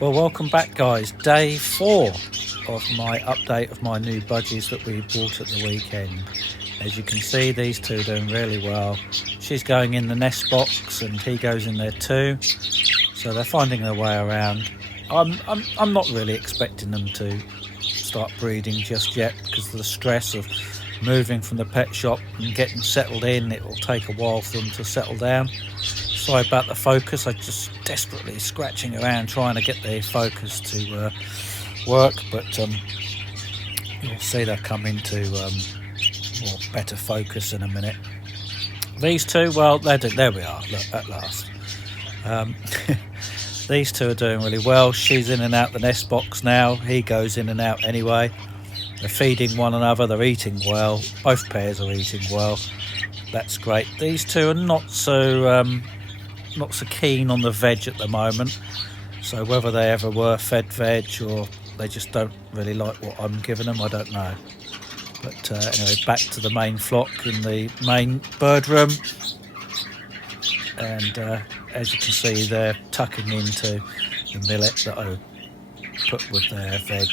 Well, welcome back, guys. Day 4 of my update of my new budgies that we bought at the weekend. As you can see, these two are doing really well. She's going in the nest box and he goes in there too. So they're finding their way around. I'm not really expecting them to start breeding just yet because of the stress of moving from the pet shop and getting settled in. It will take a while for them to settle down. Sorry about the focus, I'm just desperately scratching around trying to get the focus to work, but you'll see they'll come into more better focus in a minute. These two, well, there we are, look, at last. These two are doing really well. She's in and out the nest box now, he goes in and out anyway. They're feeding one another, they're eating well, both pairs are eating well. That's great. These two are not so keen on the veg at the moment, so whether they ever were fed veg or they just don't really like what I'm giving them, I don't know. But anyway, back to the main flock in the main bird room, and as you can see, they're tucking into the millet that I put with their veg.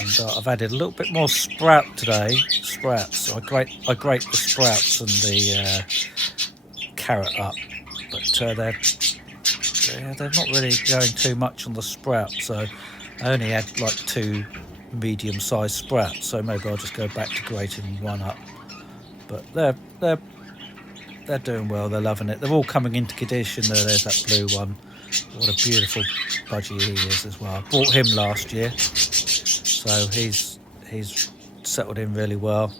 And I've added a little bit more sprout today. Sprouts. So I grate the sprouts and the carrot up, but they're not really going too much on the sprout. So I only had like 2 medium-sized sprouts. So maybe I'll just go back to grating one up. But they're doing well. They're loving it. They're all coming into condition. There's that blue one. What a beautiful budgie he is as well. I bought him last year. So he's settled in really well.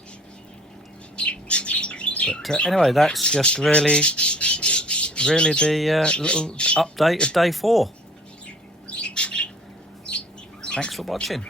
But anyway, that's just really the little update of day 4. Thanks for watching.